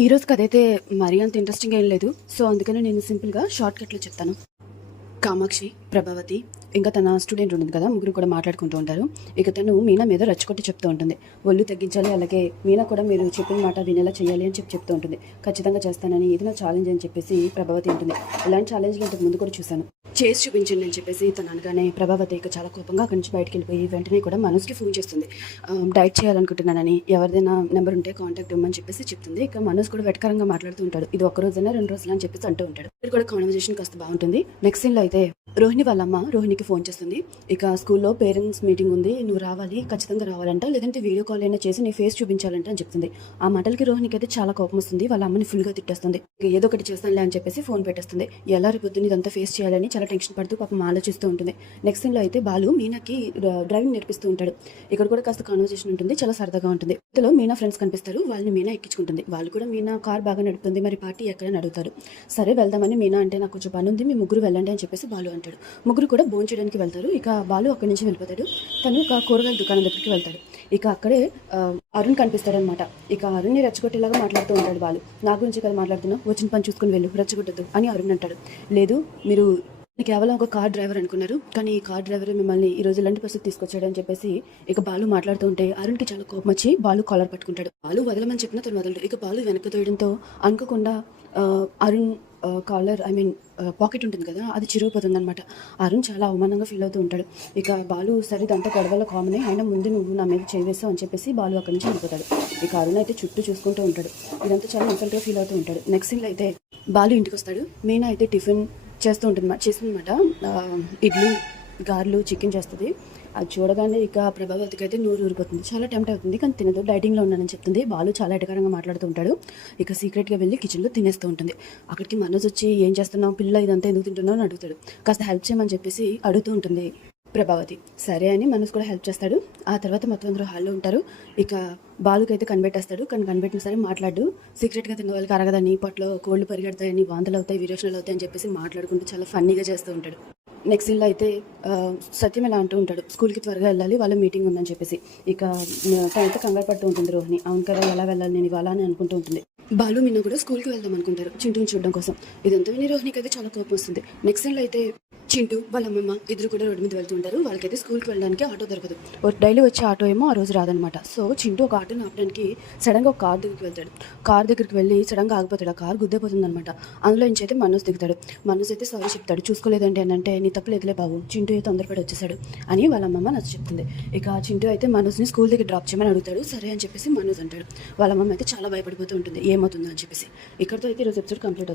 ఈరోజు కథైతే మరీ అంత ఇంట్రెస్టింగ్ ఏం లేదు. సో అందుకని నేను సింపుల్గా షార్ట్ కట్లో చెప్తాను. కామాక్షి, ప్రభావతి ఇంకా తన స్టూడెంట్ ఉంటుంది కదా, ముగ్గురు కూడా మాట్లాడుకుంటూ ఉంటారు. ఇక తను మీనా మీద రెచ్చగొట్టి చెప్తూ ఉంటుంది. ఒళ్ళు తగ్గించాలి, అలాగే మీనా కూడా మీరు చెప్పిన మాట వినేలా చేయాలి అని చెప్తూ ఉంటుంది. ఖచ్చితంగా చేస్తానని, ఇది నా ఛాలెంజ్ అని చెప్పేసి ప్రభావతి ఉంటుంది. ఇలాంటి ఛాలెంజ్లు ఇంతకు ముందు కూడా చూశాను, చేసి చూపించండి అని చెప్పేసి తను అనగానే ప్రభావతి ఇక చాలా కోపంగా అక్కడి నుంచి బయటకు వెళ్ళిపోయి వెంటనే కూడా మనోజ్కి ఫోన్ చేస్తుంది. డైట్ చేయాలనుకుంటున్నానని, ఎవరిదైనా నెంబర్ ఉంటే కాంటాక్ట్ ఇవ్వమని చెప్పేసి చెప్తుంది. ఇక మనోజ్ కూడా వెటకరంగా మాట్లాడుతూ ఉంటాడు. ఇది ఒక రోజైనా 2 రోజులు అని చెప్పేసి అంటూ ఉంటాడు. ఇక్కడ కూడా కాన్వర్జేషన్ కాస్త బాగుంటుంది. నెక్స్ట్ సీన్లో అయితే రోహిణి వాళ్ళమ్మ రోహిణికి ఫోన్ చేస్తుంది. ఇక స్కూల్లో పేరెంట్స్ మీటింగ్ ఉంది, నువ్వు రావాలి, ఖచ్చితంగా రావాలంట, లేదంటే వీడియో కాల్ అయినా చేసి నీ ఫేస్ చూపించాలంట అని చెప్తుంది. ఆ మాటలకి రోహిణికి అయితే చాలా కోపం వస్తుంది. వాళ్ళ అమ్మని ఫుల్గా తిట్టేస్తుంది. ఇక ఏదో ఒకటి చేస్తానులే అని చెప్పేసి ఫోన్ పెట్టేస్తుంది. ఎలా రేపొద్దున ఇదంతా ఫేస్ చేయాలని చాలా టెన్షన్ పడుతూ పాపం ఆలోచిస్తూ ఉంటుంది. నెక్స్ట్ సీన్లో అయితే బాలు మీనాకి డ్రైవింగ్ నేర్పిస్తూ ఉంటాడు. ఇక్కడ కూడా కాస్త కాన్వర్జేషన్ ఉంటుంది, చాలా సరదాగా ఉంటుంది. ఇందులో మీనా ఫ్రెండ్స్ కనిపిస్తారు. వాళ్ళని మీనా ఎక్కించుకుంటుంది. వాళ్ళు కూడా మీనా కార్ బాగా నడుపుతుంది, మరి పార్టీ ఎక్కడని అడుగుతారు. సరే వెళ్దామని మీనా అంటే, నాకు కొంచెం పని ఉంది, మీ ముగ్గురు వెళ్ళండి అని చెప్పేసి బాలు అంటాడు. ముగ్గురు కూడా భోజనం చేయడానికి వెళ్తారు. ఇక బాలు అక్కడి నుంచి వెళ్ళిపోతాడు. తను ఒక కూరగాయల దుకాణం దగ్గరికి వెళ్తాడు. ఇక అక్కడే అరుణ్ కనిపిస్తాడు అనమాట. ఇక అరుణ్ని రెచ్చగొట్టేలాగా మాట్లాడుతూ ఉంటాడు. బాలు, నా గురించి కదా మాట్లాడుతున్నావు, వచ్చిన పని చూసుకుని వెళ్ళు, రెచ్చగొట్టద్దు అని అరుణ్ అంటాడు. లేదు, మీరు కేవలం ఒక కార్ డ్రైవర్ అనుకున్నారు, కానీ ఈ కార్ డ్రైవర్ మిమ్మల్ని ఈ రోజు ఇలాంటి పరిస్థితి తీసుకొచ్చాడు అని చెప్పేసి ఇక బాలు మాట్లాడుతూ ఉంటే అరుణ్కి చాలా కోపం వచ్చి బాలు కాలర్ పట్టుకుంటాడు. బాలు వదలమని చెప్పినా తను వదలడు. ఇక బాలు వెనక్కి తోయడంతో అనుకోకుండా అరుణ్ కాలర్ పాకెట్ ఉంటుంది కదా, అది చిరిగిపోతుంది అనమాట. అరుణ్ చాలా అవమానంగా ఫీల్ అవుతూ ఉంటాడు. ఇక బాలు, సరే ఇదంతా గొడవలో కామనే, అయినా ముందు నువ్వు నా మీద చేవేసావు అని చెప్పేసి బాలు అక్కడి నుంచి వెళ్ళిపోతాడు. ఇక అరుణ్ అయితే చుట్టూ చూసుకుంటూ ఉంటాడు. ఇదంతా చాలా ఇన్సల్ట్గా ఫీల్ అవుతూ ఉంటాడు. నెక్స్ట్ సీన్లో అయితే బాలు ఇంటికి వస్తాడు. మీనా అయితే టిఫిన్ చేస్తుందన్నమాట. ఇడ్లీ, గారెలు, చికెన్ చేస్తుంది. అది చూడగానే ఇక ప్రభావతికి అయితే నూరు ఊరిపోతుంది. చాలా టెంప్ట్ అవుతుంది, కానీ తినదు. డైటింగ్లో ఉన్నానని చెప్తుంది. బాలు చాలా ఎటకారంగా మాట్లాడుతూ ఉంటాడు. ఇక సీక్రెట్గా వెళ్ళి కిచెన్లో తినేస్తూ ఉంటుంది. అక్కడికి మనోజ్ వచ్చి, ఏం చేస్తున్నావు పిల్ల, ఇదంతా ఎందుకు తింటున్నావు అని అడుగుతాడు. కాస్త హెల్ప్ చేయమని చెప్పేసి అడుగుతూ ఉంటుంది ప్రభావతి. సరే అని మనోజ్ కూడా హెల్ప్ చేస్తాడు. ఆ తర్వాత మొత్తం అందరూ హాల్లో ఉంటారు. ఇక బాలుకి అయితే కనిపెట్టేస్తాడు, కానీ కనిపెట్టిన సరే మాట్లాడు. సీక్రెట్గా తిన్న వాళ్ళకి అరగదని, పొట్లో కోళ్ళు పరిగెడతాయని, వాంతులు అవుతాయి, విరోచనలు అవుతాయి అని చెప్పేసి మాట్లాడుకుంటూ చాలా ఫన్నీగా చేస్తూ ఉంటాడు. నెక్స్ట్ ఇల్లు అయితే సత్యం ఇలా అంటూ ఉంటాడు, స్కూల్కి త్వరగా వెళ్ళాలి, వాళ్ళ మీటింగ్ ఉందని చెప్పేసి. ఇక తనైతే కంగారు పడుతూ ఉంటుంది రోహిణి. అవును కదా, ఎలా వెళ్ళాలి నేను ఇవాళ అని అనుకుంటూ ఉంటుంది. బాలు మిన్న కూడా స్కూల్కి వెళ్దాం అనుకుంటారు చింటూని చూడడం కోసం. ఇదంతా విని రోహిణికి అయితే చాలా కోపం వస్తుంది. నెక్స్ట్ ఇల్లు అయితే చింటూ వాళ్ళ అమ్మమ్మ ఇద్దరు కూడా రోడ్డు మీద వెళ్తుంటారు. వాళ్ళకైతే స్కూల్కి వెళ్ళడానికి ఆటో దొరకదు. డైలీ వచ్చే ఆటో ఏమో ఆ రోజు రాదనమాట. సో చింటూ ఒక ఆటోని ఆపడానికి సడన్గా ఒక కార్ దగ్గరికి వెళ్తాడు. కార్ దగ్గరికి వెళ్ళి సడన్గా ఆగిపోతాడు. ఆ కార్ గుద్దేపోతుంది అనమాట. అందులో నుంచి అయితే మనోజ్ దిగుతాడు. మనోజ్ అయితే సారీ చెప్తాడు. చూసుకోలేదండి అని అంటే, నీ తప్పు లేదులే బాబు, చింటూ తొందరపడి వచ్చేసాడు అని వాళ్ళ అమ్మమ్మ నచ్చ చెప్తుంది. ఇక చింటూ అయితే మనోజ్ని స్కూల్ దగ్గర డ్రాప్ చేయమని అడుగుతాడు. సరే అని చెప్పేసి మనోజ్ అంటాడు. వాళ్ళ అమ్మమ్మ అయితే చాలా భయపడిపోతూ ఉంటుంది, ఏమవుతుందో అని చెప్పేసి. ఇక్కడితో అయితే ఈరోజు ఎపిసోడ్ కంప్లీట్ అవుతుంది.